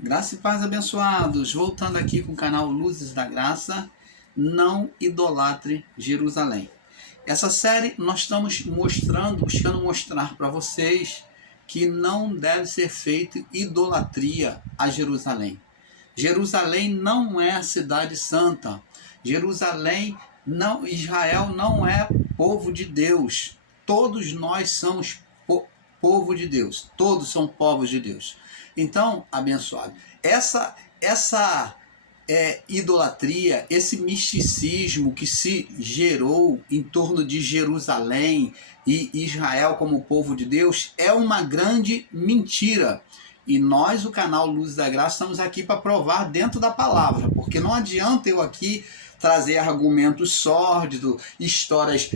Graça e paz, abençoados. Voltando aqui com o canal Luzes da Graça, não idolatre Jerusalém. Essa série nós estamos buscando mostrar para vocês que não deve ser feita idolatria a Jerusalém. Jerusalém não é a cidade santa. Israel não é povo de Deus. Todos nós somos povo de Deus. Todos são povos de Deus. Então, abençoado, essa idolatria, esse misticismo que se gerou em torno de Jerusalém e Israel como povo de Deus é uma grande mentira. E nós, o canal Luz da Graça, estamos aqui para provar dentro da palavra, porque não adianta eu aqui trazer argumentos sórdidos, histórias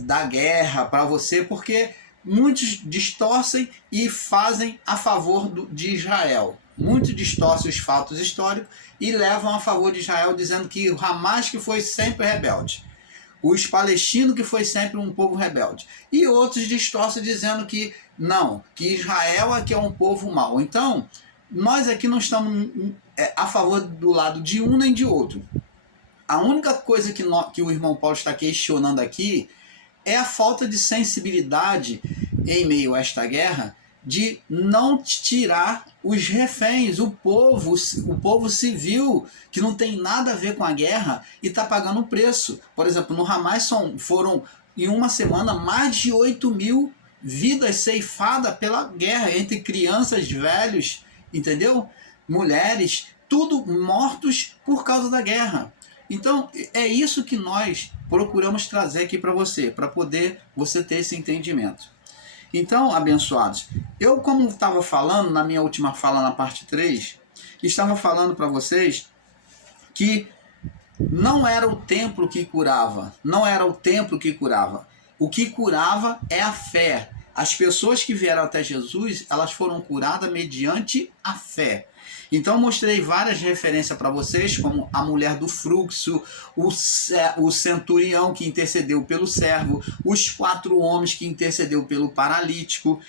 da guerra para você, porque muitos distorcem e fazem a favor de Israel. Muitos distorcem os fatos históricos e levam a favor de Israel, dizendo que o Hamas que foi sempre rebelde, os palestinos que foi sempre um povo rebelde. E outros distorcem dizendo que não, que Israel aqui é um povo mau. Então, nós aqui não estamos a favor do lado de um nem de outro. A única coisa que o irmão Paulo está questionando aqui é a falta de sensibilidade em meio a esta guerra de não tirar os reféns, o povo civil, que não tem nada a ver com a guerra e está pagando o preço. Por exemplo, no Hamas foram, em uma semana, mais de 8.000 vidas ceifadas pela guerra, entre crianças, velhos, entendeu? Mulheres, tudo mortos por causa da guerra. Então, é isso que nós procuramos trazer aqui para você, para poder você ter esse entendimento. Então, abençoados, eu, como estava falando na minha última fala, na parte 3, estava falando para vocês que não era o templo que curava, não era o templo que curava. O que curava é a fé. As pessoas que vieram até Jesus, elas foram curadas mediante a fé. Então, mostrei várias referências para vocês, como a mulher do fluxo, o centurião que intercedeu pelo servo, os 4 homens que intercedeu pelo paralítico.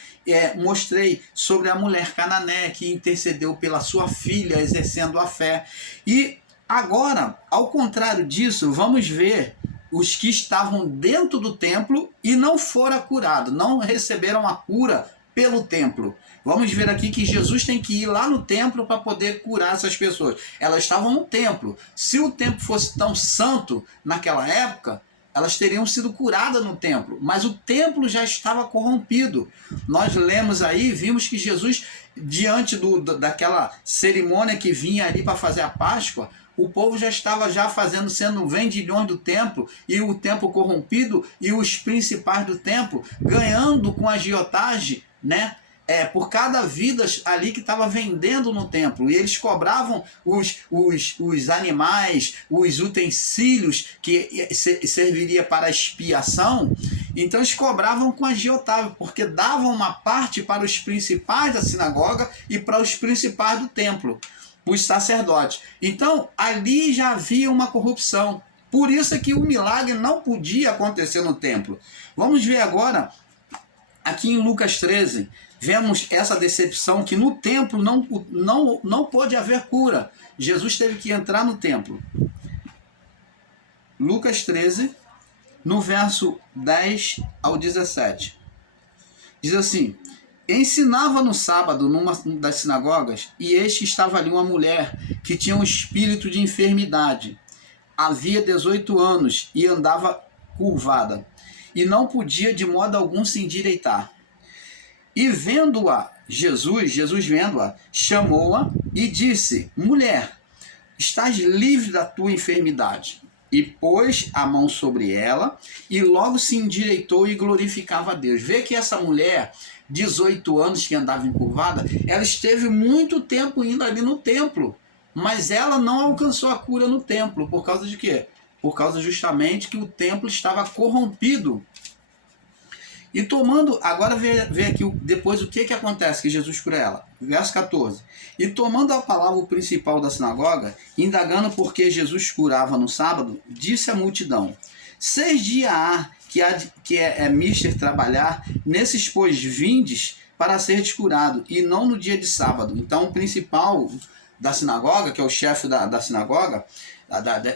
Mostrei sobre a mulher cananeia que intercedeu pela sua filha, exercendo a fé. E agora, ao contrário disso, vamos ver os que estavam dentro do templo e não foram curados, não receberam a cura pelo templo. Vamos ver aqui que Jesus tem que ir lá no templo para poder curar essas pessoas. Elas estavam no templo. Se o templo fosse tão santo naquela época, elas teriam sido curadas no templo. Mas o templo já estava corrompido. Nós lemos aí, vimos que Jesus, diante daquela cerimônia que vinha ali para fazer a Páscoa, o povo já estava sendo vendilhões do templo, e o templo corrompido, e os principais do templo ganhando com agiotagem, né? Por cada vida ali que estava vendendo no templo. E eles cobravam os animais, os utensílios que serviria para a expiação. Então eles cobravam com agiotagem, porque davam uma parte para os principais da sinagoga e para os principais do templo, os sacerdotes. Então ali já havia uma corrupção. Por isso é que o milagre não podia acontecer no templo. Vamos ver agora, aqui em Lucas 13, vemos essa decepção que no templo não pôde haver cura. Jesus teve que entrar no templo. Lucas 13, no verso 10 ao 17. Diz assim: ensinava no sábado numa das sinagogas, e eis que estava ali uma mulher que tinha um espírito de enfermidade. Havia 18 anos e andava curvada, e não podia de modo algum se endireitar. E vendo-a, Jesus vendo-a, chamou-a e disse: mulher, estás livre da tua enfermidade. E pôs a mão sobre ela, e logo se endireitou e glorificava a Deus. Vê que essa mulher, 18 anos, que andava encurvada, ela esteve muito tempo indo ali no templo, mas ela não alcançou a cura no templo. Por causa de quê? Por causa justamente que o templo estava corrompido. E tomando, agora vê aqui depois o que acontece, que Jesus cura ela. Verso 14. E tomando a palavra o principal da sinagoga, indagando por que Jesus curava no sábado, disse à multidão: 6 dias há que é mister trabalhar, nesses pois vindes para ser curado, e não no dia de sábado. Então o principal da sinagoga, que é o chefe da sinagoga,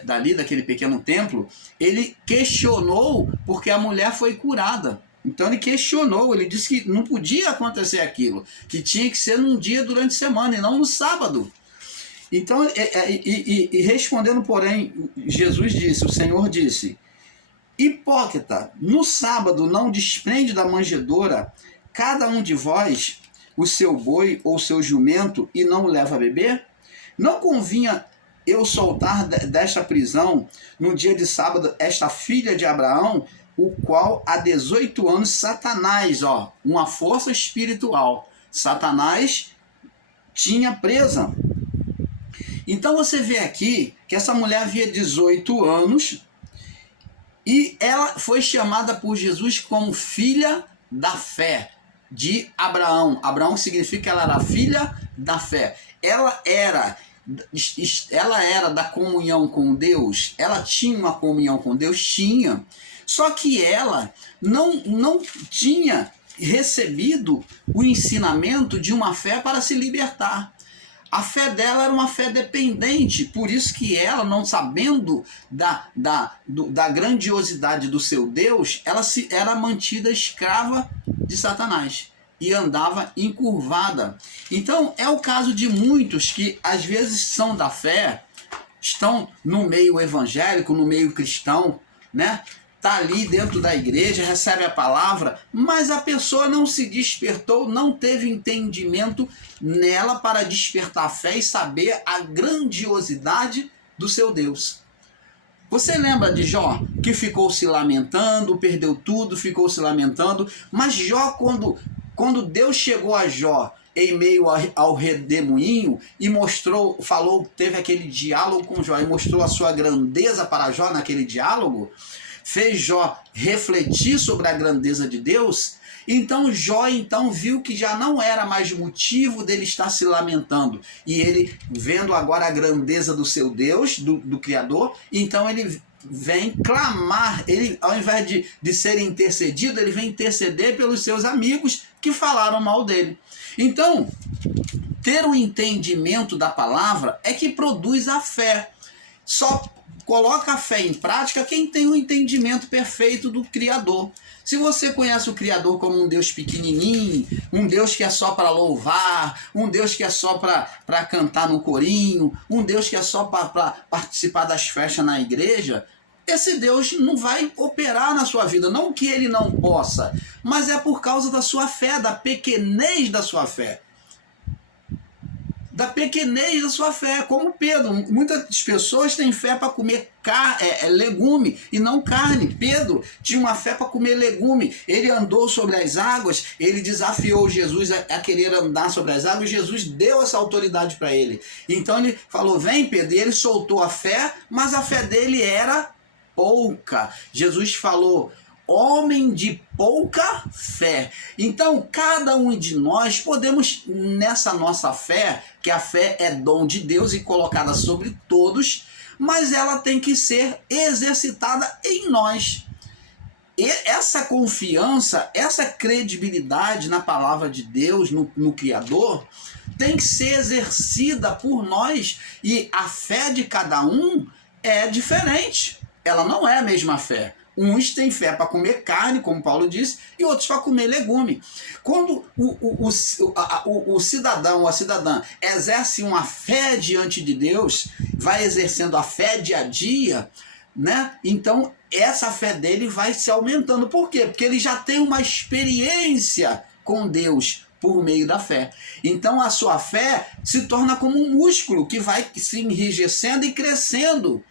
dali daquele pequeno templo, ele questionou porque a mulher foi curada. Então ele questionou, ele disse que não podia acontecer aquilo, que tinha que ser num dia durante a semana e não no sábado. Então, respondendo, porém, Jesus disse, o Senhor disse: hipócrita, no sábado não desprende da manjedoura cada um de vós o seu boi ou seu jumento e não o leva a beber? Não convinha eu soltar desta prisão no dia de sábado esta filha de Abraão, o qual há 18 anos Satanás, uma força espiritual, Satanás tinha presa. Então você vê aqui que essa mulher havia 18 anos e ela foi chamada por Jesus como filha da fé de Abraão. Abraão significa que ela era filha da fé. Ela era da comunhão com Deus. Ela tinha uma comunhão com Deus? Tinha. Só que ela não tinha recebido o ensinamento de uma fé para se libertar. A fé dela era uma fé dependente, por isso que ela, não sabendo da grandiosidade do seu Deus, ela era mantida escrava de Satanás e andava encurvada. Então é o caso de muitos que às vezes são da fé, estão no meio evangélico, no meio cristão, né? Está ali dentro da igreja, recebe a palavra, mas a pessoa não se despertou, não teve entendimento nela para despertar a fé e saber a grandiosidade do seu Deus. Você lembra de Jó, que ficou se lamentando, perdeu tudo, ficou se lamentando, mas Jó, quando Deus chegou a Jó em meio ao redemoinho e teve aquele diálogo com Jó e mostrou a sua grandeza para Jó naquele diálogo, fez Jó refletir sobre a grandeza de Deus, então Jó viu que já não era mais motivo dele estar se lamentando. E ele, vendo agora a grandeza do seu Deus, do Criador, então ele vem clamar, ele, ao invés de ser intercedido, ele vem interceder pelos seus amigos que falaram mal dele. Então, ter um entendimento da palavra é que produz a fé. Só coloca a fé em prática quem tem um entendimento perfeito do Criador. Se você conhece o Criador como um Deus pequenininho, um Deus que é só para louvar, um Deus que é só para cantar no corinho, um Deus que é só para participar das festas na igreja, esse Deus não vai operar na sua vida. Não que ele não possa, mas é por causa da sua fé, da pequenez da sua fé. Da pequenez da sua fé, como Pedro. Muitas pessoas têm fé para comer legume e não carne. Pedro tinha uma fé para comer legume. Ele andou sobre as águas, ele desafiou Jesus a querer andar sobre as águas, e Jesus deu essa autoridade para ele. Então ele falou: vem, Pedro, e ele soltou a fé, mas a fé dele era pouca. Jesus falou: homem de pouca fé. Então, cada um de nós podemos, nessa nossa fé, que a fé é dom de Deus e colocada sobre todos, mas ela tem que ser exercitada em nós. E essa confiança, essa credibilidade na palavra de Deus, no Criador, tem que ser exercida por nós. E a fé de cada um é diferente. Ela não é a mesma fé. Uns têm fé para comer carne, como Paulo disse, e outros para comer legume. Quando o cidadão ou a cidadã exerce uma fé diante de Deus, vai exercendo a fé dia a dia, né? Então essa fé dele vai se aumentando. Por quê? Porque ele já tem uma experiência com Deus por meio da fé. Então a sua fé se torna como um músculo que vai se enrijecendo e crescendo.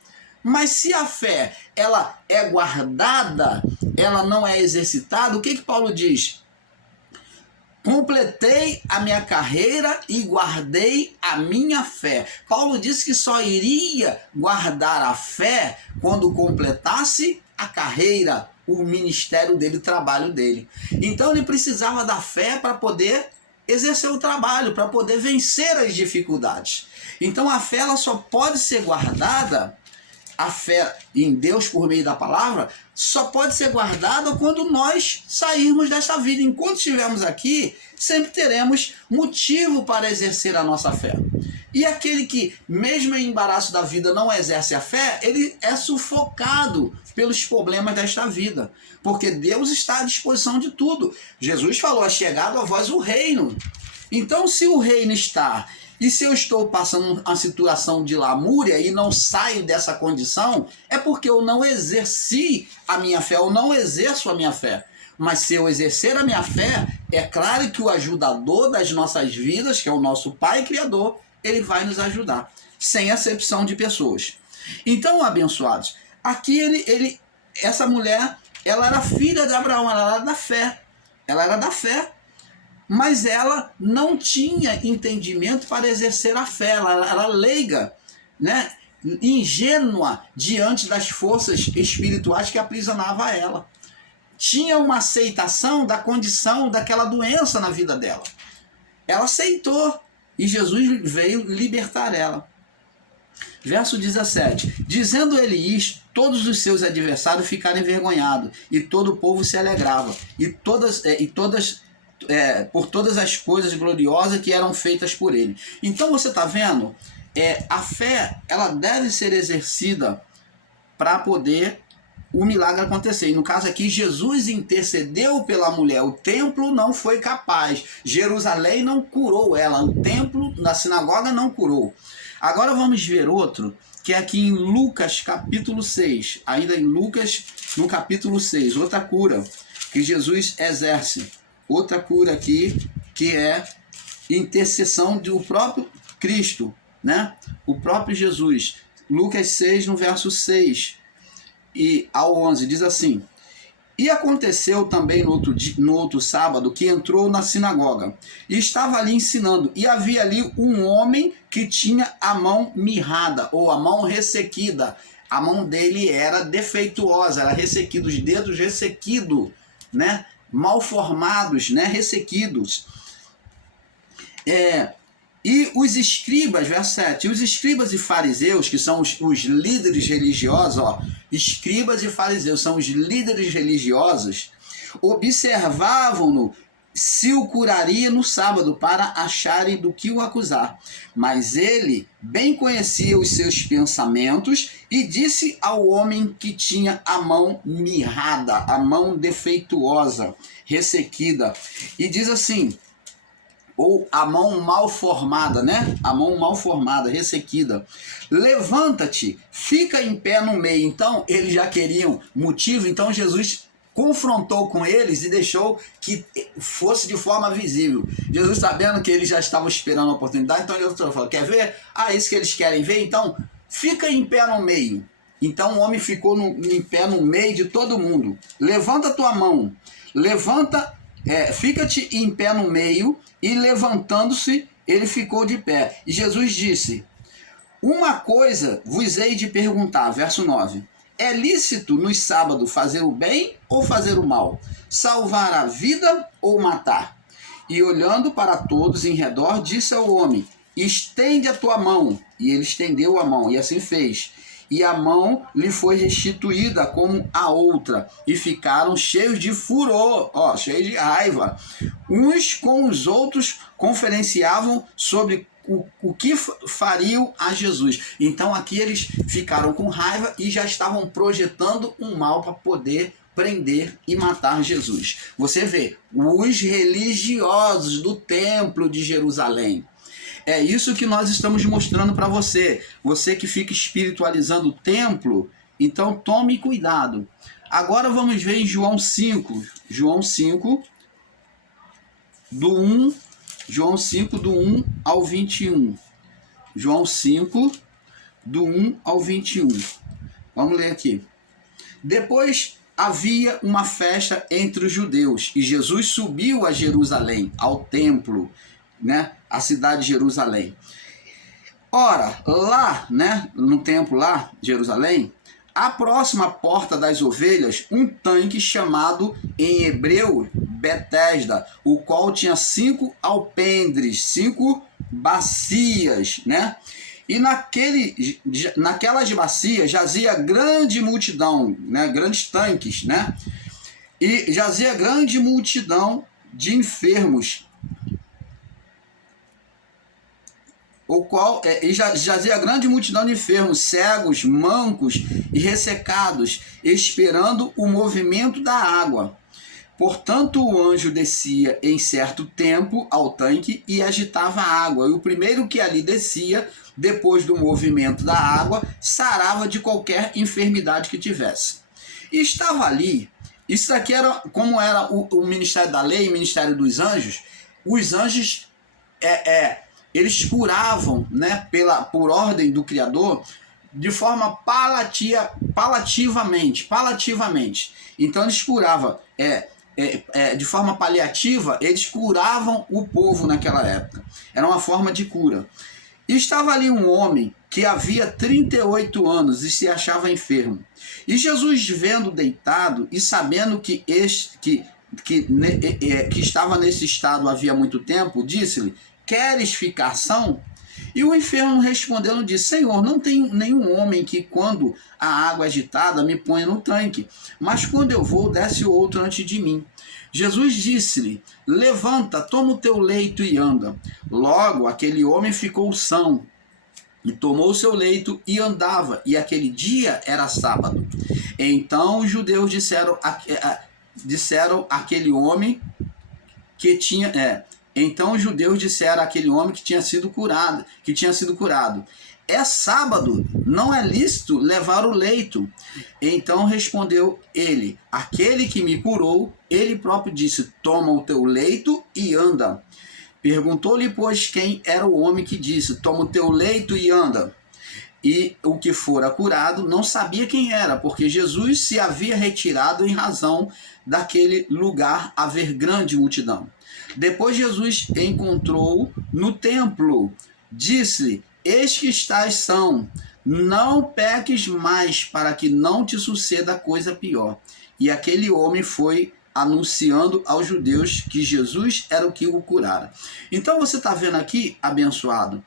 Mas se a fé ela é guardada, ela não é exercitada, o que Paulo diz? Completei a minha carreira e guardei a minha fé. Paulo disse que só iria guardar a fé quando completasse a carreira, o ministério dele, o trabalho dele. Então ele precisava da fé para poder exercer o trabalho, para poder vencer as dificuldades. Então a fé ela só pode ser guardada, a fé em Deus por meio da palavra só pode ser guardada quando nós sairmos desta vida. Enquanto estivermos aqui, sempre teremos motivo para exercer a nossa fé. E aquele que, mesmo em embaraço da vida, não exerce a fé, ele é sufocado pelos problemas desta vida. Porque Deus está à disposição de tudo. Jesus falou, é chegado a vós o reino. Então, se o reino está, e se eu estou passando uma situação de lamúria e não saio dessa condição, é porque eu não exerci a minha fé, eu não exerço a minha fé. Mas se eu exercer a minha fé, é claro que o ajudador das nossas vidas, que é o nosso Pai Criador, ele vai nos ajudar, sem acepção de pessoas. Então, abençoados, aqui essa mulher, ela era filha de Abraão, ela era da fé. Ela era da fé, mas ela não tinha entendimento para exercer a fé. Ela era leiga, né? Ingênua diante das forças espirituais que aprisionavam ela. Tinha uma aceitação da condição daquela doença na vida dela. Ela aceitou. E Jesus veio libertar ela. Verso 17. Dizendo ele isto, todos os seus adversários ficaram envergonhados, e todo o povo se alegrava, por todas as coisas gloriosas que eram feitas por ele. Então você está vendo? A fé, ela deve ser exercida para poder o milagre acontecer. E no caso aqui, Jesus intercedeu pela mulher. O templo não foi capaz. Jerusalém não curou ela. O templo na sinagoga não curou. Agora vamos ver outro, que é aqui em Lucas capítulo 6. Ainda em Lucas, no capítulo 6. Outra cura que Jesus exerce. Outra cura aqui, que é intercessão do próprio Cristo, né? O próprio Jesus. Lucas 6, no verso 6. E ao 11, diz assim: e aconteceu também no outro sábado que entrou na sinagoga e estava ali ensinando, e havia ali um homem que tinha a mão mirrada, ou a mão ressequida. A mão dele era defeituosa, era ressequida, os dedos ressequidos, né? Mal formados, né? Ressequidos. E os escribas, verso 7, os escribas e fariseus, que são os líderes religiosos, escribas e fariseus são os líderes religiosos, observavam-no se o curaria no sábado para acharem do que o acusar. Mas ele bem conhecia os seus pensamentos e disse ao homem que tinha a mão mirrada, a mão defeituosa, ressequida, e diz assim, ou a mão mal formada, né? A mão mal formada, ressequida. Levanta-te, fica em pé no meio. Então, eles já queriam motivo, então Jesus confrontou com eles e deixou que fosse de forma visível. Jesus, sabendo que eles já estavam esperando a oportunidade, então Jesus falou, quer ver? Isso que eles querem ver? Então, fica em pé no meio. Então, o homem ficou em pé no meio de todo mundo. Levanta a tua mão. Fica-te em pé no meio, e levantando-se, ele ficou de pé. E Jesus disse, uma coisa vos hei de perguntar, verso 9, é lícito nos sábados fazer o bem ou fazer o mal? Salvar a vida ou matar? E olhando para todos em redor, disse ao homem, estende a tua mão. E ele estendeu a mão, e assim fez. E a mão lhe foi restituída como a outra, e ficaram cheios de furor, cheios de raiva. Uns com os outros conferenciavam sobre o que fariam a Jesus. Então aqui eles ficaram com raiva e já estavam projetando um mal para poder prender e matar Jesus. Você vê, os religiosos do templo de Jerusalém. É isso que nós estamos mostrando para você. Você que fica espiritualizando o templo, então tome cuidado. Agora vamos ver em João 5. João 5, do 1 ao 21. João 5, do 1 ao 21. Vamos ler aqui. Depois havia uma festa entre os judeus, e Jesus subiu a Jerusalém, ao templo, né, a cidade de Jerusalém. Ora, lá, né, no templo lá, Jerusalém, à próxima porta das ovelhas, um tanque chamado em hebreu Betesda, o qual tinha 5 alpendres, 5 bacias, né? E naquelas bacias jazia grande multidão, né, grandes tanques, né? E jazia grande multidão de enfermos, jazia grande multidão de enfermos, cegos, mancos e ressecados, esperando o movimento da água. Portanto, o anjo descia em certo tempo ao tanque e agitava a água. E o primeiro que ali descia, depois do movimento da água, sarava de qualquer enfermidade que tivesse. E estava ali, isso aqui era como era o ministério da lei, o ministério dos anjos. Os anjos, eles curavam, né, por ordem do Criador, de forma palativamente. Então eles curavam, de forma paliativa, eles curavam o povo naquela época. Era uma forma de cura. E estava ali um homem que havia 38 anos e se achava enfermo. E Jesus, vendo deitado e sabendo que estava nesse estado havia muito tempo, disse-lhe: queres ficar são? E o enfermo respondendo disse: Senhor, não tem nenhum homem que, quando a água é agitada, me ponha no tanque, mas quando eu vou, desce outro antes de mim. Jesus disse-lhe: levanta, toma o teu leito e anda. Logo aquele homem ficou são, e tomou o seu leito e andava, e aquele dia era sábado. Então os judeus disseram àquele homem que tinha... Então os judeus disseram àquele homem que tinha sido curado, é sábado, não é lícito levar o leito. Então respondeu ele: aquele que me curou, ele próprio disse: toma o teu leito e anda. Perguntou-lhe, pois, quem era o homem que disse: toma o teu leito e anda. E o que fora curado não sabia quem era, porque Jesus se havia retirado em razão daquele lugar haver grande multidão. Depois Jesus encontrou no templo, disse-lhe: eis que estás são, não peques mais, para que não te suceda coisa pior. E aquele homem foi anunciando aos judeus que Jesus era o que o curara. Então você está vendo aqui, abençoado,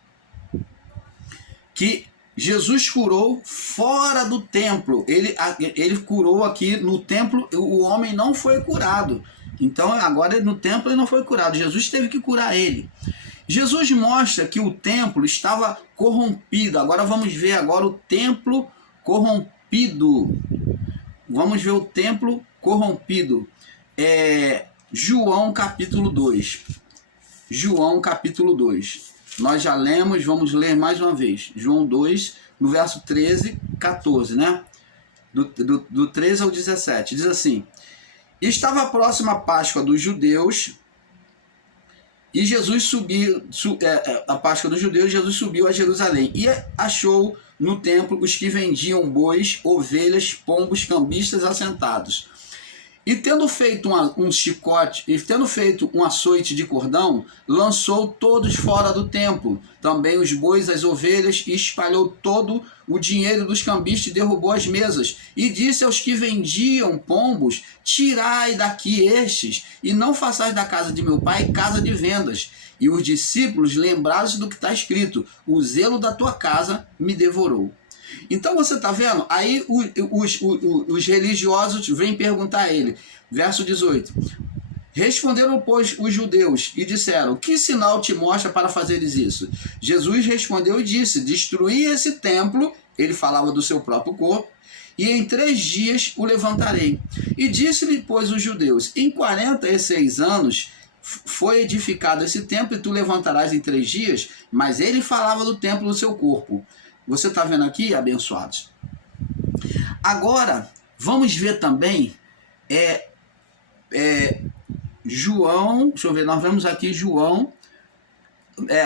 que Jesus curou fora do templo. Ele curou aqui no templo, o homem não foi curado. Então agora no templo ele não foi curado, Jesus teve que curar ele. Jesus mostra que o templo estava corrompido. Agora vamos ver agora o templo corrompido. Vamos ver o templo corrompido. João capítulo 2. João capítulo 2. Nós já lemos, vamos ler mais uma vez. João 2, no verso 13, 14, né? Do 13 ao 17. Diz assim: estava próxima a Páscoa dos judeus, e Jesus subiu, a Páscoa dos judeus, Jesus subiu a Jerusalém e achou no templo os que vendiam bois, ovelhas, pombos, cambistas assentados. E tendo feito um chicote, e tendo feito um açoite de cordão, lançou todos fora do templo, também os bois, as ovelhas, e espalhou todo o dinheiro dos cambistas e derrubou as mesas. E disse aos que vendiam pombos: tirai daqui estes, e não façais da casa de meu pai casa de vendas. E os discípulos lembraram-se do que está escrito: o zelo da tua casa me devorou. Então você está vendo? Aí os religiosos vêm perguntar a ele. Verso 18. Responderam, pois, os judeus e disseram: que sinal te mostra para fazeres isso? Jesus respondeu e disse: destruí esse templo, ele falava do seu próprio corpo, e em 3 dias o levantarei. E disse-lhe, pois, os judeus: em 46 anos foi edificado esse templo, e tu levantarás em 3 dias? Mas ele falava do templo do seu corpo. Você está vendo aqui, abençoados? Agora, vamos ver também João, deixa eu ver, nós vemos aqui João,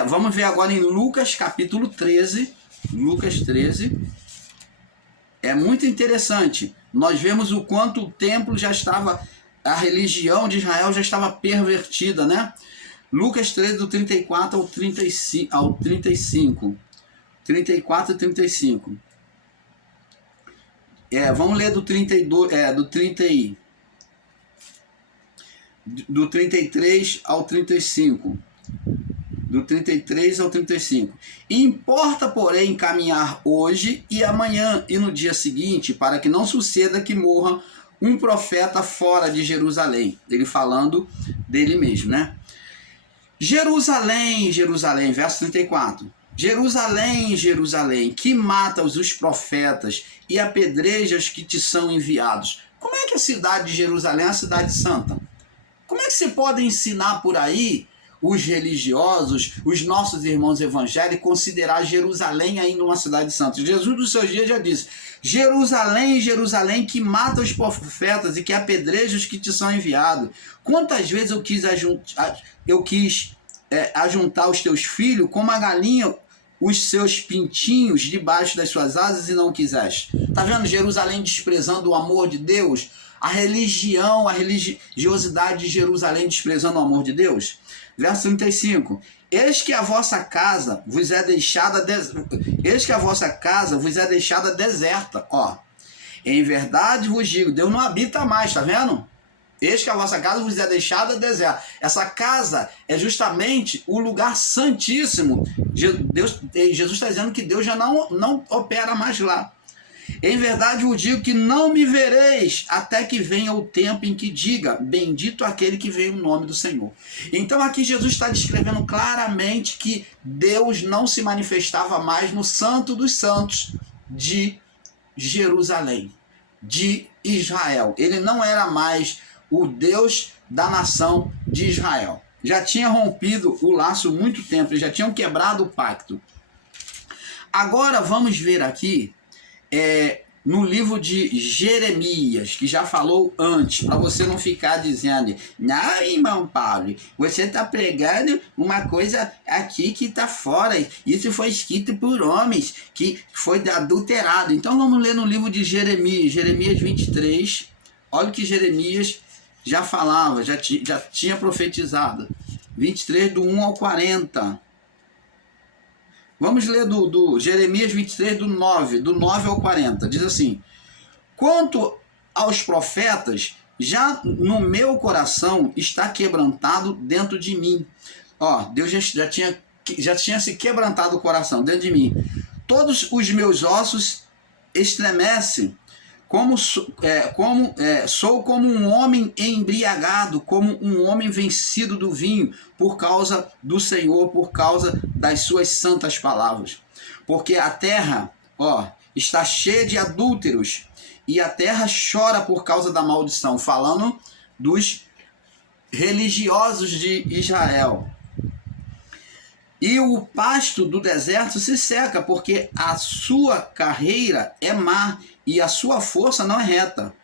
vamos ver agora em Lucas capítulo 13, Lucas 13, é muito interessante, nós vemos o quanto o templo já estava, a religião de Israel já estava pervertida, né? Lucas 13, do 34 ao 35. 34 e 35. Vamos ler do 32, do 33 ao 35. do 33 ao 35. Importa, porém, caminhar hoje e amanhã e no dia seguinte, para que não suceda que morra um profeta fora de Jerusalém. Ele falando dele mesmo, né? Jerusalém, Jerusalém, verso 34. Jerusalém, Jerusalém, que matas os profetas e apedrejas que te são enviados. Como é que a cidade de Jerusalém é a cidade santa? Como é que você pode ensinar por aí os religiosos, os nossos irmãos evangélicos, considerar Jerusalém ainda uma cidade santa? Jesus dos seus dias já disse: Jerusalém, Jerusalém, que mata os profetas e que apedreja os que te são enviados. Quantas vezes eu quis ajuntar os teus filhos como a galinha os seus pintinhos debaixo das suas asas e não quiseste. Tá vendo Jerusalém desprezando o amor de Deus? A religião, a religiosidade de Jerusalém desprezando o amor de Deus? Verso 35. Eis que a vossa casa vos é deixada deserta. Ó, em verdade vos digo, Deus não habita mais, tá vendo? Eis que a vossa casa vos é deixada deserta. Essa casa é justamente o lugar santíssimo. Jesus está dizendo que Deus já não opera mais lá. Em verdade vos digo que não me vereis até que venha o tempo em que diga: bendito aquele que veio em nome do Senhor. Então aqui Jesus está descrevendo claramente que Deus não se manifestava mais no Santo dos Santos de Jerusalém, de Israel. Ele não era mais o Deus da nação de Israel. Já tinha rompido o laço muito tempo, eles já tinham quebrado o pacto. Agora vamos ver aqui no livro de Jeremias, que já falou antes, para você não ficar dizendo: não, irmão Paulo, você está pregando uma coisa aqui que está fora, isso foi escrito por homens, que foi adulterado. Então vamos ler no livro de Jeremias, Jeremias 23, olha o que Jeremias já falava, já tinha profetizado. 23, do 1 ao 40. Vamos ler do Jeremias 23, do 9 ao 40. Diz assim: quanto aos profetas, já no meu coração está quebrantado dentro de mim. Ó, Deus já tinha se quebrantado o coração dentro de mim. Todos os meus ossos estremecem. Sou como um homem embriagado, como um homem vencido do vinho, por causa do Senhor, por causa das suas santas palavras. Porque a terra, está cheia de adúlteros, e a terra chora por causa da maldição. Falando dos religiosos de Israel. E o pasto do deserto se seca, porque a sua carreira é má e a sua força não é reta.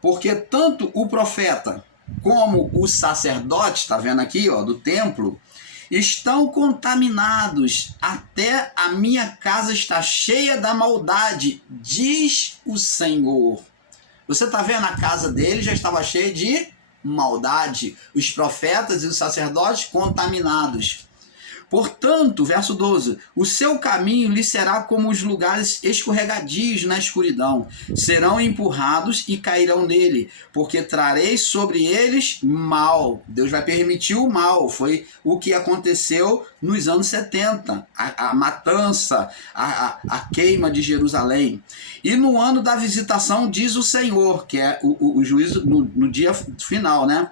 Porque tanto o profeta como o sacerdote, está vendo aqui, do templo, estão contaminados, até a minha casa está cheia da maldade, diz o Senhor. Você está vendo, a casa dele já estava cheia de maldade, os profetas e os sacerdotes contaminados. Portanto, verso 12, o seu caminho lhe será como os lugares escorregadios na escuridão. Serão empurrados e cairão nele, porque trarei sobre eles mal. Deus vai permitir o mal. Foi o que aconteceu nos anos 70. A matança, a queima de Jerusalém. E no ano da visitação, diz o Senhor, que é o juízo no dia final, né?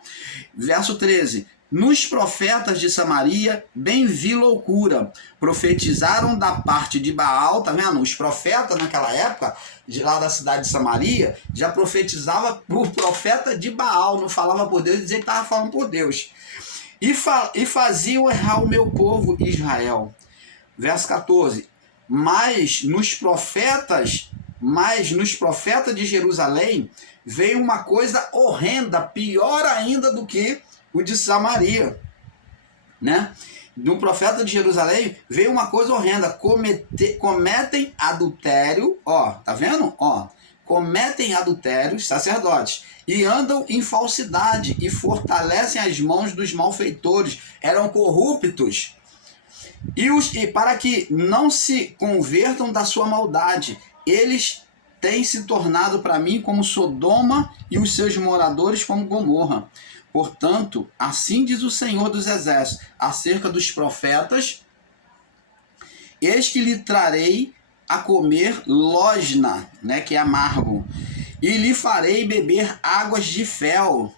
Verso 13. Nos profetas de Samaria, bem vi loucura. Profetizaram da parte de Baal, tá vendo? Os profetas naquela época, lá da cidade de Samaria, já profetizava por profeta de Baal. Não falava por Deus, dizia que estava falando por Deus. E faziam errar o meu povo Israel. Verso 14. Mas nos profetas de Jerusalém, veio uma coisa horrenda, pior ainda do que o de Samaria, né? No profeta de Jerusalém veio uma coisa horrenda: cometem adultério, tá vendo? Cometem adultérios, sacerdotes, e andam em falsidade, e fortalecem as mãos dos malfeitores, eram corruptos, e para que não se convertam da sua maldade, eles têm se tornado para mim como Sodoma, e os seus moradores como Gomorra. Portanto, assim diz o Senhor dos Exércitos, acerca dos profetas: eis que lhe trarei a comer losna, né, que é amargo, e lhe farei beber águas de fel,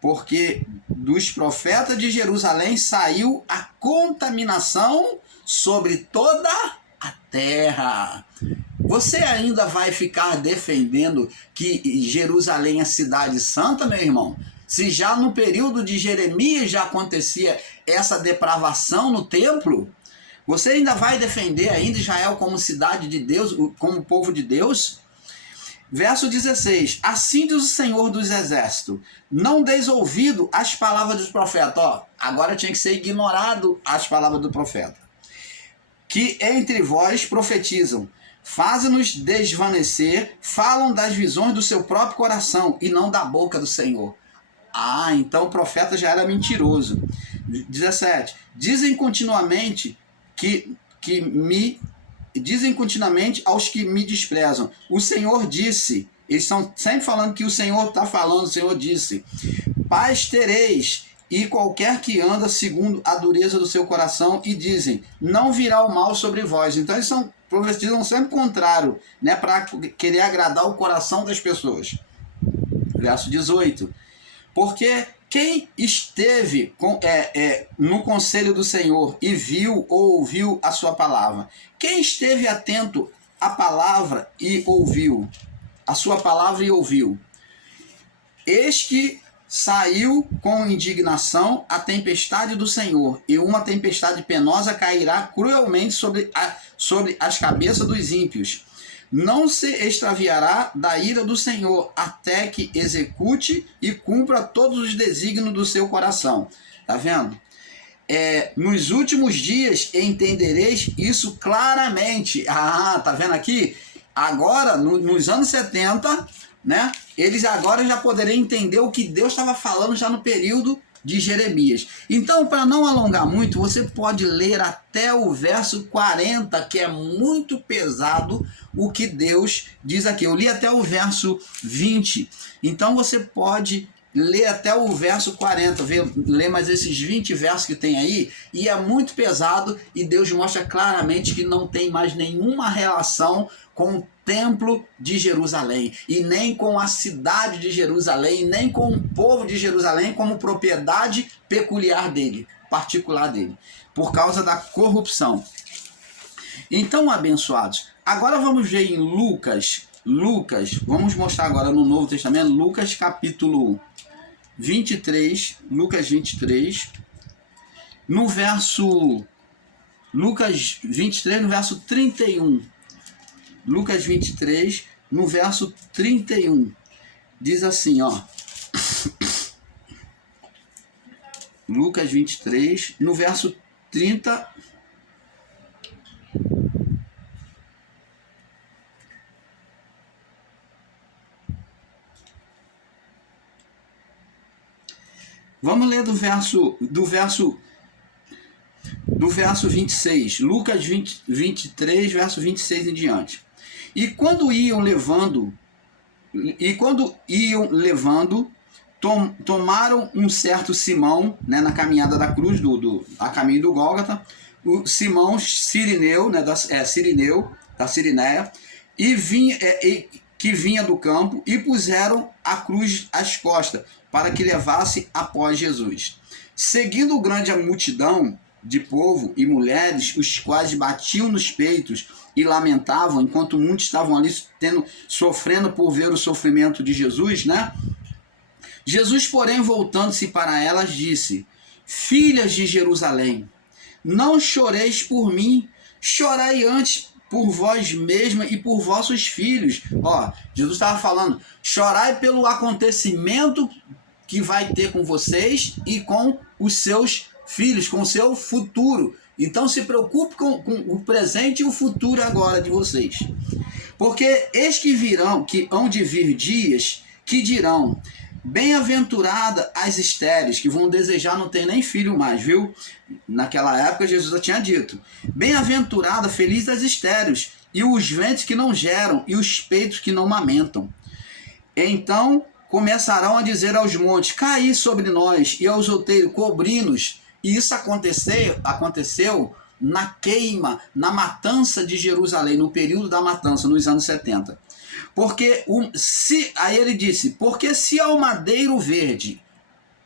porque dos profetas de Jerusalém saiu a contaminação sobre toda a terra. Você ainda vai ficar defendendo que Jerusalém é cidade santa, meu irmão? Se já no período de Jeremias já acontecia essa depravação no templo, você ainda vai defender ainda Israel como cidade de Deus, como povo de Deus? Verso 16, assim diz o Senhor dos Exércitos, não deis ouvido às palavras dos profetas. Ó, agora tinha que ser ignorado as palavras do profeta. Que entre vós profetizam, fazem-nos desvanecer, falam das visões do seu próprio coração e não da boca do Senhor. Ah, então o profeta já era mentiroso. 17, dizem continuamente aos que me desprezam, o Senhor disse. Eles estão sempre falando que o Senhor está falando, o Senhor disse: paz tereis, e qualquer que anda segundo a dureza do seu coração, e dizem, não virá o mal sobre vós. Então eles profetizam sempre o contrário, né, para querer agradar o coração das pessoas. Verso 18, porque quem esteve no conselho do Senhor e viu ou ouviu a sua palavra? Quem esteve atento à palavra e ouviu? A sua palavra e ouviu? Eis que saiu com indignação a tempestade do Senhor, e uma tempestade penosa cairá cruelmente sobre as cabeças dos ímpios. Não se extraviará da ira do Senhor, até que execute e cumpra todos os desígnios do seu coração. Tá vendo? Nos últimos dias entendereis isso claramente. Ah, tá vendo aqui? Agora, nos anos 70, né? Eles agora já poderiam entender o que Deus estava falando já no período de Jeremias. Então, para não alongar muito, você pode ler até o verso 40, que é muito pesado o que Deus diz aqui. Eu li até o verso 20. Então, você pode ler até o verso 40, ler mais esses 20 versos que tem aí, e é muito pesado, e Deus mostra claramente que não tem mais nenhuma relação com o templo de Jerusalém, e nem com a cidade de Jerusalém, e nem com o povo de Jerusalém como propriedade peculiar dele, particular dele, por causa da corrupção. Então, abençoados, agora vamos ver em Lucas, vamos mostrar agora no Novo Testamento, Lucas capítulo 23, Lucas 23, no verso, Lucas 23, no verso 31, Lucas 23, no verso 31, diz assim, ó, Lucas 23, no verso 30, vamos ler do verso 26, Lucas 23, verso 26 em diante. E quando iam levando, tomaram um certo Simão, né, na caminhada da cruz, a caminho do Gólgota, o Simão Cirineu, né, da Cirinéia, que vinha do campo, e puseram a cruz às costas, para que levasse após Jesus. Seguindo grande a multidão de povo e mulheres, os quais batiam nos peitos e lamentavam, enquanto muitos estavam ali sofrendo por ver o sofrimento de Jesus, né? Jesus, porém, voltando-se para elas, disse: filhas de Jerusalém, não choreis por mim, chorai antes por vós mesma e por vossos filhos. Ó, Jesus estava falando, chorai pelo acontecimento que vai ter com vocês e com os seus filhos, com o seu futuro. Então se preocupe com o presente e o futuro agora de vocês. Porque eis que virão, que hão de vir dias que dirão, bem-aventurada as estéreis, que vão desejar não ter nem filho mais, viu? Naquela época Jesus já tinha dito, bem-aventurada, feliz as estéreis, e os ventres que não geram, e os peitos que não amamentam. Então começarão a dizer aos montes, caí sobre nós, e aos outeiros, cobri-nos. E isso aconteceu na queima, na matança de Jerusalém, no período da matança, nos anos 70. Porque, aí ele disse, porque se ao madeiro verde,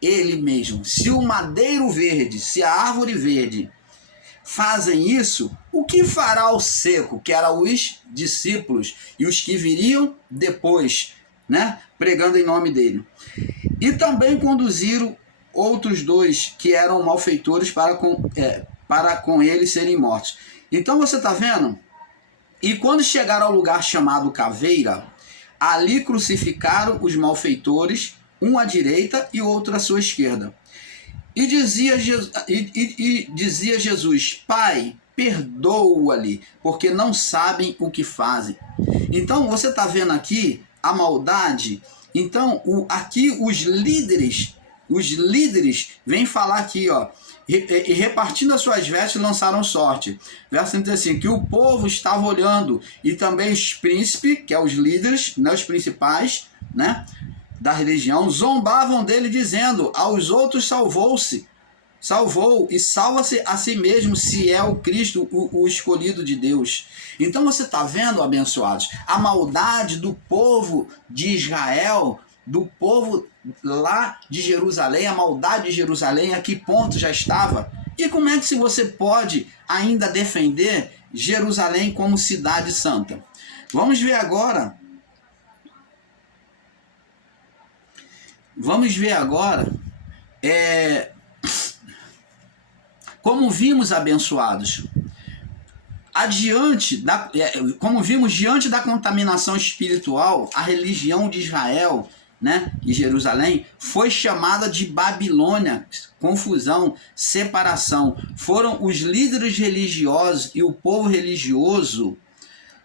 ele mesmo, se o madeiro verde, se a árvore verde fazem isso, o que fará o seco, que eram os discípulos e os que viriam depois, né, pregando em nome dele? E também conduziram outros dois que eram malfeitores para com eles serem mortos. Então você está vendo? E quando chegaram ao lugar chamado Caveira, ali crucificaram os malfeitores, um à direita e outro à sua esquerda. E dizia Jesus, Pai, perdoa-lhe, porque não sabem o que fazem. Então você está vendo aqui a maldade. Então aqui os líderes vêm falar aqui, ó, e repartindo as suas vestes lançaram sorte. Verso 35, que o povo estava olhando, e também os príncipes, que é os líderes, né, os principais, né, da religião, zombavam dele, dizendo, aos outros salvou e salva-se a si mesmo, se é o Cristo, o escolhido de Deus. Então você está vendo, abençoados, a maldade do povo de Israel, do povo lá de Jerusalém, a maldade de Jerusalém, a que ponto já estava? E como é que você pode ainda defender Jerusalém como cidade santa? Vamos ver agora. Como vimos, abençoados, como vimos, diante da contaminação espiritual, a religião de Israel, né, e Jerusalém, foi chamada de Babilônia, confusão, separação. Foram os líderes religiosos e o povo religioso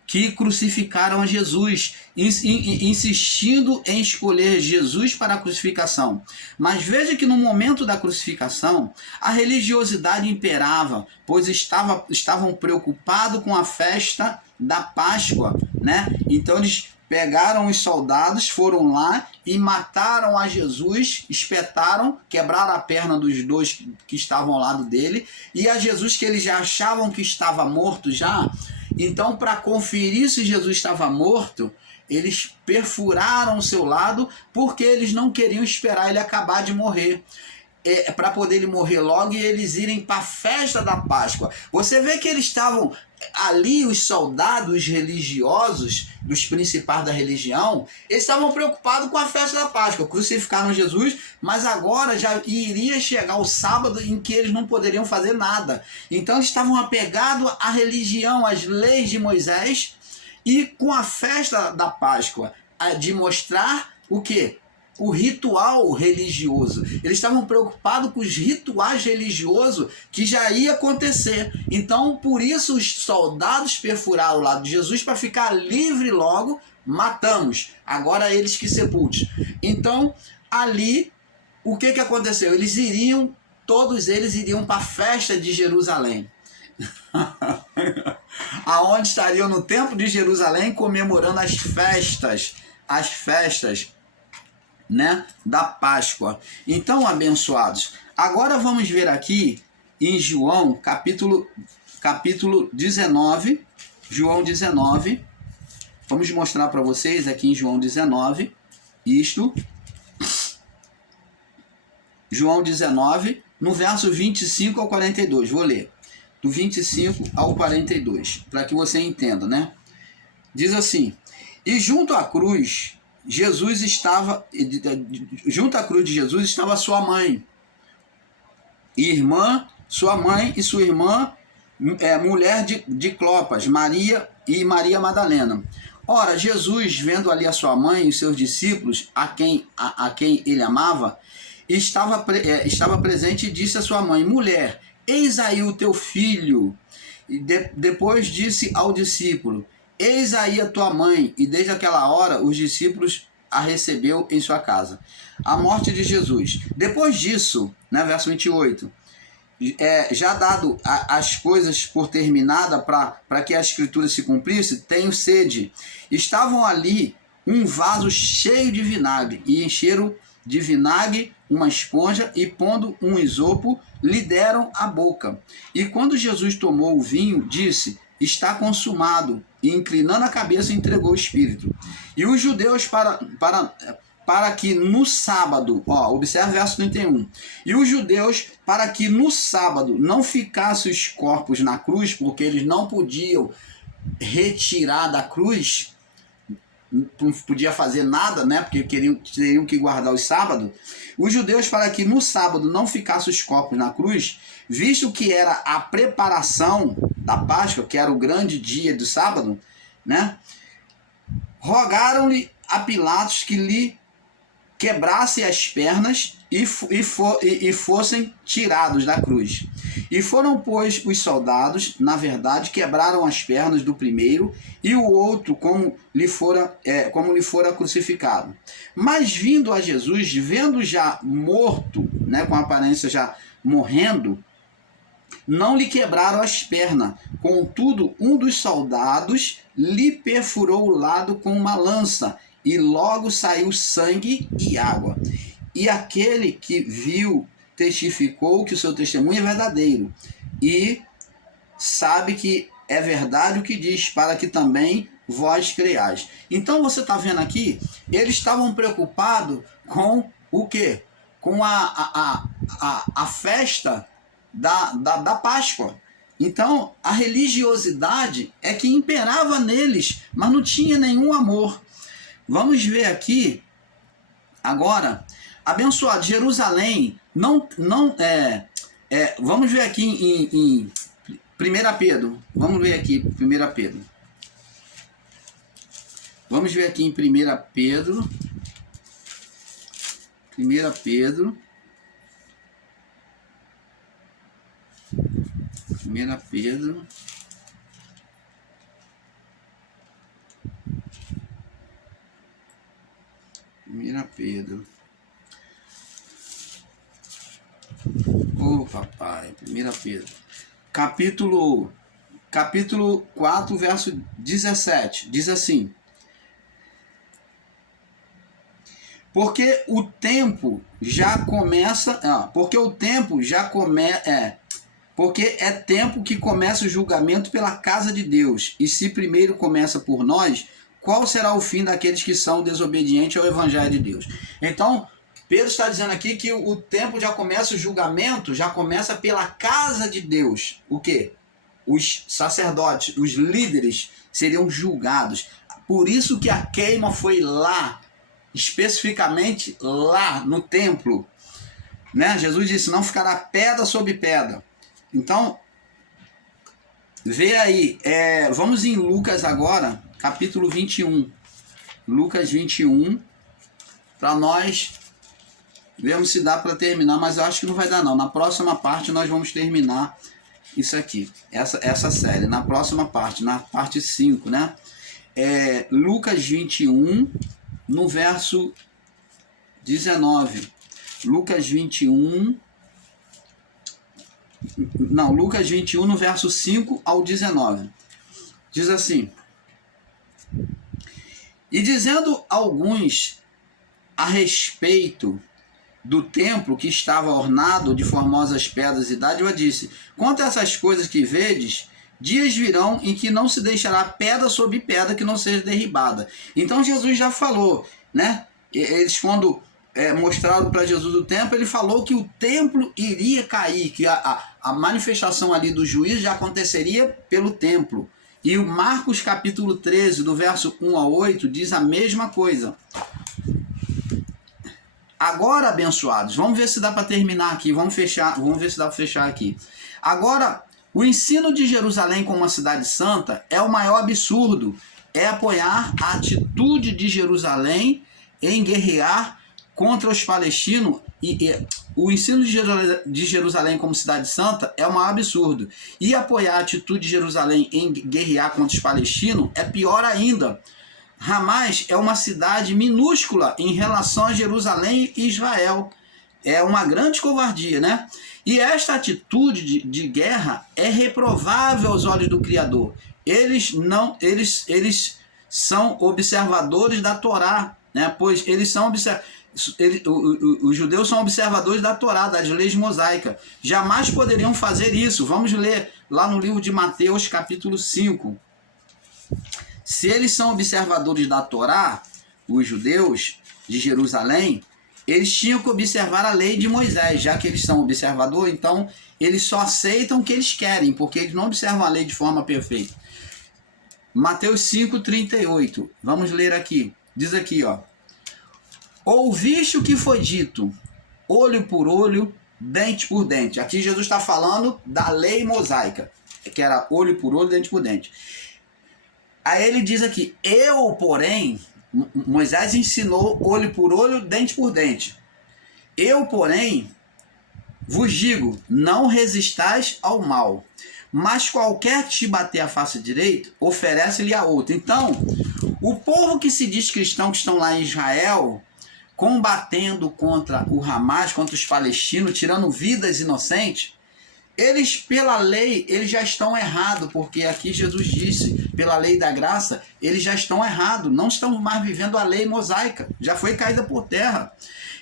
que crucificaram a Jesus, insistindo em escolher Jesus para a crucificação. Mas veja que no momento da crucificação, a religiosidade imperava, pois estavam preocupados com a festa da Páscoa, né? Então eles pegaram os soldados, foram lá e mataram a Jesus, espetaram, quebraram a perna dos dois que estavam ao lado dele, e a Jesus, que eles já achavam que estava morto já. Então, para conferir se Jesus estava morto, eles perfuraram o seu lado, porque eles não queriam esperar ele acabar de morrer, para poder ele morrer logo e eles irem para a festa da Páscoa. Você vê que eles estavam ali, os soldados religiosos, dos principais da religião, eles estavam preocupados com a festa da Páscoa. Crucificaram Jesus, mas agora já iria chegar o sábado em que eles não poderiam fazer nada. Então eles estavam apegados à religião, às leis de Moisés, e com a festa da Páscoa, de mostrar o quê? O ritual religioso. Eles estavam preocupados com os rituais religiosos que já ia acontecer. Então, por isso, os soldados perfuraram o lado de Jesus para ficar livre logo. Matamos. Agora eles que sepulte. Então, ali, o que aconteceu? Todos eles iriam para a festa de Jerusalém. Aonde estariam no templo de Jerusalém comemorando as festas, né, da Páscoa. Então, abençoados, agora vamos ver aqui em João, capítulo 19, João 19, vamos mostrar para vocês aqui em João 19, João 19, no verso 25 ao 42, vou ler, do 25 ao 42, para que você entenda, né? Diz assim, e junto à cruz de Jesus estava sua mãe, sua mãe e sua irmã, mulher de Clopas, Maria e Maria Madalena. Ora, Jesus, vendo ali a sua mãe e os seus discípulos, a quem ele amava, estava presente e disse à sua mãe, mulher, eis aí o teu filho. E depois disse ao discípulo, eis aí a tua mãe, e desde aquela hora os discípulos a recebeu em sua casa. A morte de Jesus. Depois disso, né, verso 28, já dado as coisas por terminada para que a escritura se cumprisse, tenho sede. Estavam ali um vaso cheio de vinagre, e encheram de vinagre uma esponja, e pondo um isopo, lhe deram a boca. E quando Jesus tomou o vinho, disse: está consumado, e inclinando a cabeça, entregou o espírito. E os judeus, para que no sábado, observe o verso 31, e os judeus, para que no sábado não ficassem os corpos na cruz, porque eles não podiam retirar da cruz, não podia fazer nada, né? Porque teriam que guardar os sábados. Os judeus, para que no sábado não ficassem os corpos na cruz, visto que era a preparação da Páscoa, que era o grande dia do sábado, né? Rogaram-lhe a Pilatos que lhe quebrasse as pernas e fossem tirados da cruz. E foram, pois, os soldados, na verdade, quebraram as pernas do primeiro e o outro como lhe fora crucificado. Mas vindo a Jesus, vendo já morto, né, com a aparência já morrendo, não lhe quebraram as pernas. Contudo, um dos soldados lhe perfurou o lado com uma lança, e logo saiu sangue e água. E aquele que viu testificou que o seu testemunho é verdadeiro, e sabe que é verdade o que diz, para que também vós creiais. Então você está vendo aqui, eles estavam preocupados com o quê? Com a festa da Páscoa. Então a religiosidade é que imperava neles, mas não tinha nenhum amor. Vamos ver aqui agora, abençoado, Jerusalém, vamos ver aqui em 1 Pedro, vamos ver aqui 1 Pedro. Vamos ver aqui em 1 Pedro, 1 Pedro, 1 Pedro, Pedro. Papai, 1 Pedro. Capítulo 4, verso 17. Diz assim: porque o tempo já começa, porque é tempo que começa o julgamento pela casa de Deus. E se primeiro começa por nós, qual será o fim daqueles que são desobedientes ao Evangelho de Deus? Então, Pedro está dizendo aqui que o tempo já começa, o julgamento já começa pela casa de Deus. O quê? Os sacerdotes, os líderes seriam julgados. Por isso que a queima foi lá, especificamente lá no templo. Né? Jesus disse, não ficará pedra sobre pedra. Então, vê aí, vamos em Lucas agora, capítulo 21. Lucas 21, para nós vermos se dá para terminar, mas eu acho que não vai dar não. Na próxima parte nós vamos terminar isso aqui, essa série. Na próxima parte, na parte 5, né? Lucas 21, no verso 19. Lucas 21, no verso 5 ao 19. Diz assim: e dizendo alguns a respeito do templo que estava ornado de formosas pedras e dádiva, disse: quanto a essas coisas que vedes, dias virão em que não se deixará pedra sobre pedra que não seja derribada. Então Jesus já falou, né? Eles quando mostraram para Jesus o templo, ele falou que o templo iria cair, que a manifestação ali do juízo já aconteceria pelo templo. E o Marcos capítulo 13, do verso 1 a 8, diz a mesma coisa. Agora, abençoados, vamos ver se dá para terminar aqui, vamos ver se dá para fechar aqui. Agora, o ensino de Jerusalém como uma cidade santa é o maior absurdo, é apoiar a atitude de Jerusalém em guerrear contra os palestinos. O ensino de Jerusalém como cidade santa é o maior absurdo. E apoiar a atitude de Jerusalém em guerrear contra os palestinos é pior ainda. Hamas é uma cidade minúscula em relação a Jerusalém e Israel. É uma grande covardia, né? E esta atitude de guerra é reprovável aos olhos do Criador. Eles são observadores da Torá, né? Pois eles são os judeus são observadores da Torá, das leis mosaicas. Jamais poderiam fazer isso. Vamos ler lá no livro de Mateus, capítulo 5. Se eles são observadores da Torá, os judeus de Jerusalém, eles tinham que observar a lei de Moisés. Já que eles são observadores, então eles só aceitam o que eles querem, porque eles não observam a lei de forma perfeita. Mateus 5,38. Vamos ler aqui. Diz aqui, ó. Ouviste o que foi dito, olho por olho, dente por dente. Aqui Jesus está falando da lei mosaica, que era olho por olho, dente por dente. Aí ele diz aqui, porém, Moisés ensinou olho por olho, dente por dente. Eu, porém, vos digo, não resistais ao mal, mas qualquer que te bater a face direita, oferece-lhe a outra. Então, o povo que se diz cristão, que estão lá em Israel, combatendo contra o Hamas, contra os palestinos, tirando vidas inocentes, eles, pela lei, eles já estão errados, porque aqui Jesus disse, pela lei da graça, eles já estão errados, não estão mais vivendo a lei mosaica, já foi caída por terra.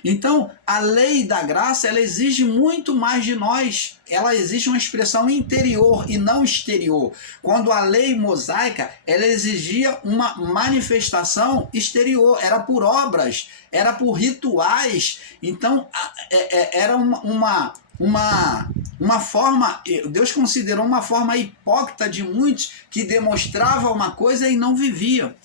Então, a lei da graça, ela exige muito mais de nós. Ela exige uma expressão interior e não exterior. Quando a lei mosaica, ela exigia uma manifestação exterior. Era por obras, era por rituais. Então, era uma forma, Deus considerou uma forma hipócrita de muitos que demonstrava uma coisa e não vivia.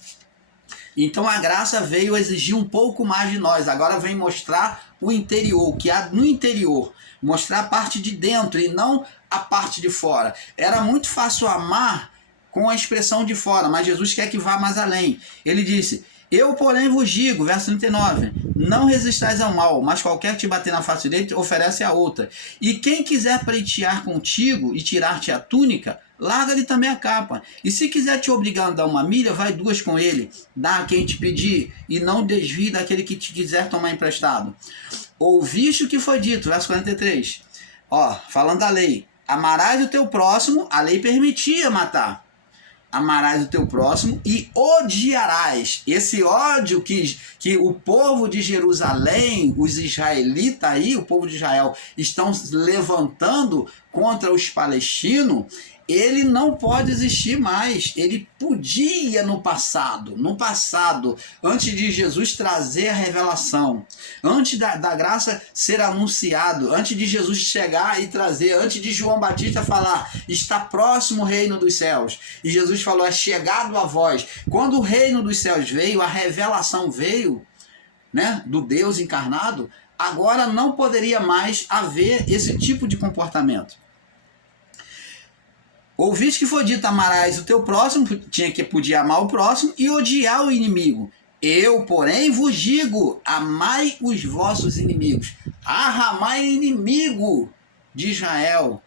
Então a graça veio exigir um pouco mais de nós. Agora vem mostrar o interior, o que há no interior. Mostrar a parte de dentro e não a parte de fora. Era muito fácil amar com a expressão de fora, mas Jesus quer que vá mais além. Ele disse, eu porém vos digo, verso 39, não resistais ao mal, mas qualquer que te bater na face direita, oferece a outra. E quem quiser pleitear contigo e tirar-te a túnica, larga-lhe também a capa. E se quiser te obrigar a andar uma milha, vai duas com ele. Dá a quem te pedir, e não desvie daquele que te quiser tomar emprestado. Ouviste o que foi dito, verso 43. Ó, falando da lei. Amarás o teu próximo, a lei permitia matar. Amarás o teu próximo e odiarás. Esse ódio que o povo de Jerusalém, os israelitas aí, o povo de Israel, estão levantando contra os palestinos, ele não pode existir mais. Ele podia no passado, antes de Jesus trazer a revelação, antes da graça ser anunciado, antes de Jesus chegar e trazer, antes de João Batista falar, está próximo o reino dos céus. E Jesus falou, é chegado a vós. Quando o reino dos céus veio, a revelação veio, né, do Deus encarnado, agora não poderia mais haver esse tipo de comportamento. Ouviste que foi dito, amarás o teu próximo, podia amar o próximo e odiar o inimigo. Eu, porém, vos digo, amai os vossos inimigos. Arramai inimigo de Israel.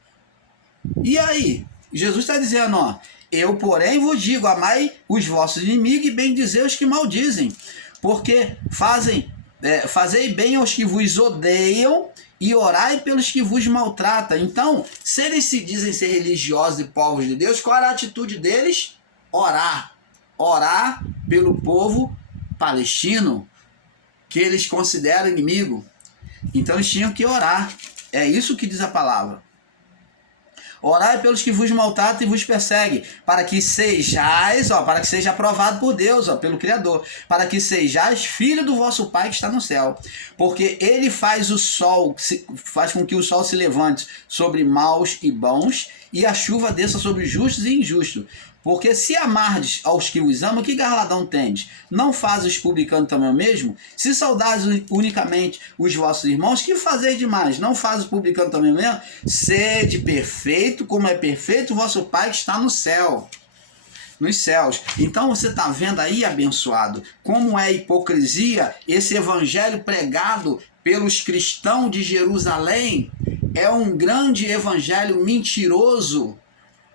E aí? Jesus está dizendo, ó, eu, porém, vos digo, amai os vossos inimigos e bendizei os que maldizem. Porque fazei bem aos que vos odeiam e orai pelos que vos maltratam. Então, se eles se dizem ser religiosos e povos de Deus, qual era a atitude deles? Orar. Orar pelo povo palestino, que eles consideram inimigo. Então, eles tinham que orar. É isso que diz a palavra. Orai pelos que vos maltratam e vos perseguem, para que sejais, para que seja aprovado por Deus, pelo Criador, para que sejais filho do vosso Pai que está no céu, porque ele faz faz com que o sol se levante sobre maus e bons, e a chuva desça sobre justos e injustos. Porque se amardes aos que os amam, que galardão tendes? Não fazes publicando também o mesmo? Se saudais unicamente os vossos irmãos, que fazeis demais? Não fazes publicando também o mesmo? Sede perfeito, como é perfeito o vosso Pai que está no céu. Nos céus. Então você está vendo aí, abençoado, como é hipocrisia esse evangelho pregado pelos cristãos de Jerusalém. É um grande evangelho mentiroso,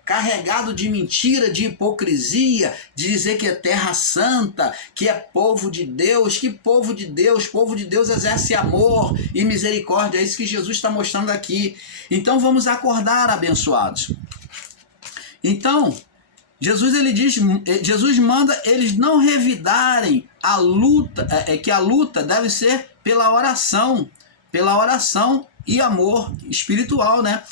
carregado de mentira, de hipocrisia, de dizer que é terra santa, que é povo de Deus. Que povo de Deus? Povo de Deus exerce amor e misericórdia. É isso que Jesus está mostrando aqui. Então vamos acordar, abençoados. Então, Jesus manda eles não revidarem a luta, que a luta deve ser pela oração e amor espiritual, né?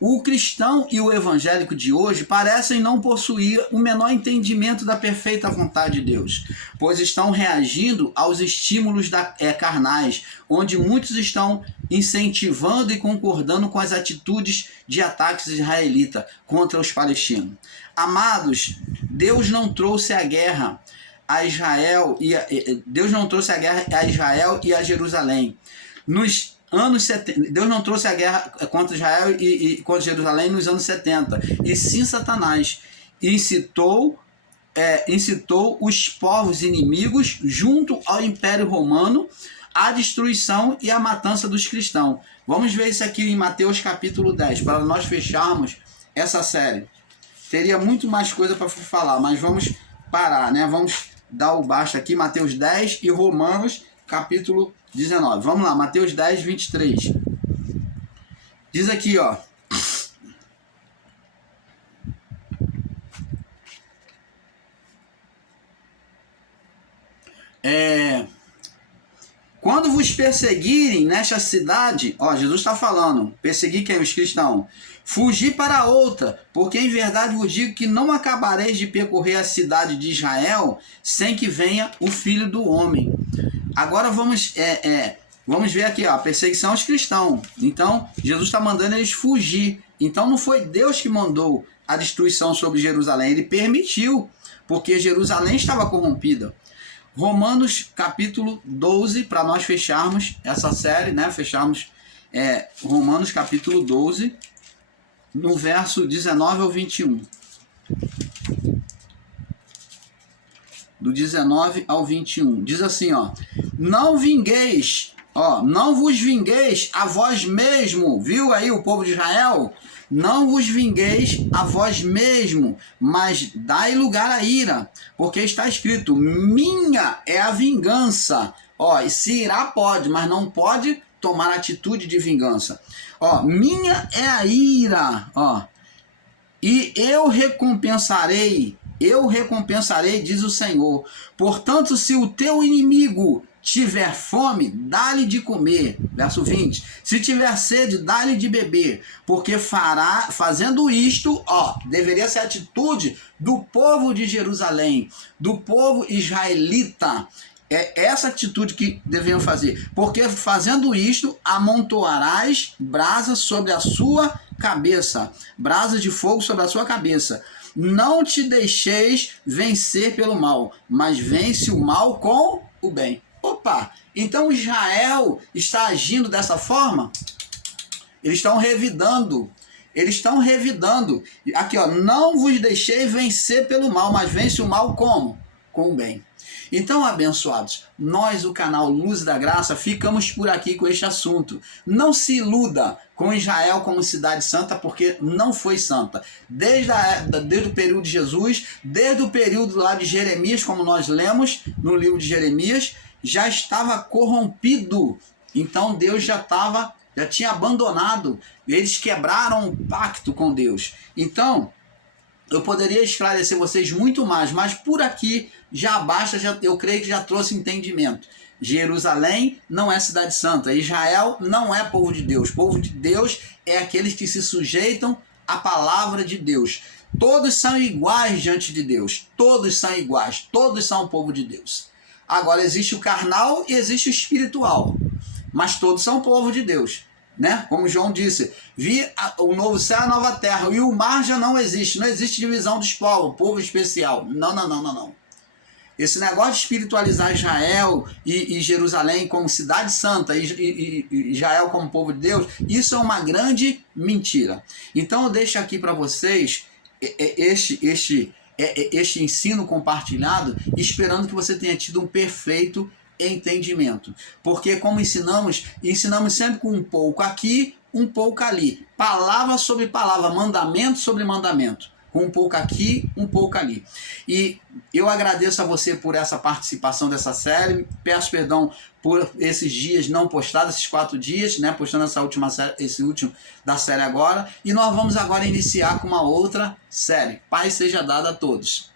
O cristão e o evangélico de hoje parecem não possuir o menor entendimento da perfeita vontade de Deus, pois estão reagindo aos estímulos carnais, onde muitos estão incentivando e concordando com as atitudes de ataques israelitas contra os palestinos. Amados, Deus não trouxe a guerra a Israel e a Jerusalém. Nos anos 70, Deus não trouxe a guerra contra Israel e contra Jerusalém nos anos 70, e sim Satanás incitou os povos inimigos junto ao Império Romano à destruição e à matança dos cristãos. Vamos ver isso aqui em Mateus capítulo 10, para nós fecharmos essa série. Teria muito mais coisa para falar, mas vamos parar, né? Vamos dar o basta aqui, Mateus 10 e Romanos capítulo 19. Vamos lá, Mateus 10, 23. Diz aqui, ó. Quando vos perseguirem nesta cidade, ó, Jesus está falando, perseguir quem? Os cristãos. Fugir para outra, porque em verdade vos digo que não acabareis de percorrer a cidade de Israel sem que venha o Filho do Homem. Agora vamos ver aqui, ó, a perseguição aos cristãos. Então, Jesus está mandando eles fugir. Então, não foi Deus que mandou a destruição sobre Jerusalém. Ele permitiu, porque Jerusalém estava corrompida. Romanos capítulo 12, para nós fecharmos essa série, né? Fecharmos Romanos capítulo 12, no verso 19 ao 21. Do 19 ao 21. Diz assim, ó. Não vos vingueis a vós mesmo. Viu aí o povo de Israel? Não vos vingueis a vós mesmo, mas dai lugar à ira, porque está escrito, minha é a vingança. Ó, e se irá pode, mas não pode tomar atitude de vingança. Ó, minha é a ira, ó. E eu recompensarei, diz o Senhor. Portanto, se o teu inimigo tiver fome, dá-lhe de comer. Verso 20. Se tiver sede, dá-lhe de beber. Porque fazendo isto, ó, deveria ser a atitude do povo de Jerusalém, do povo israelita. É essa atitude que deveriam fazer. Porque fazendo isto, amontoarás brasas sobre a sua cabeça. Brasas de fogo sobre a sua cabeça. Não te deixeis vencer pelo mal, mas vence o mal com o bem. Opa, então Israel está agindo dessa forma? Eles estão revidando. Aqui, ó, não vos deixei vencer pelo mal, mas vence o mal como? Com o bem. Então, abençoados, nós, o canal Luz da Graça, ficamos por aqui com este assunto. Não se iluda com Israel como cidade santa, porque não foi santa. Desde o período de Jesus, desde o período lá de Jeremias, como nós lemos no livro de Jeremias, já estava corrompido. Então Deus já tinha abandonado. Eles quebraram o pacto com Deus. Então, eu poderia esclarecer vocês muito mais, mas por aqui já basta, eu creio que já trouxe entendimento. Jerusalém não é cidade santa, Israel não é povo de Deus. Povo de Deus é aqueles que se sujeitam à palavra de Deus. Todos são iguais diante de Deus, todos são iguais, todos são o povo de Deus. Agora existe o carnal e existe o espiritual, mas todos são povo de Deus. Né? Como João disse, vi o novo céu e a nova terra, e o mar já não existe divisão dos povos, povo especial. Não. Esse negócio de espiritualizar Israel e Jerusalém como cidade santa e Israel como povo de Deus, isso é uma grande mentira. Então eu deixo aqui para vocês este ensino compartilhado, esperando que você tenha tido um perfeito entendimento, porque como ensinamos sempre com um pouco aqui, um pouco ali, palavra sobre palavra, mandamento sobre mandamento, um pouco aqui, um pouco ali. E eu agradeço a você por essa participação dessa série, peço perdão por esses dias não postados, esses 4 dias, né, postando esse último da série agora, e nós vamos agora iniciar com uma outra série. Paz seja dado a todos.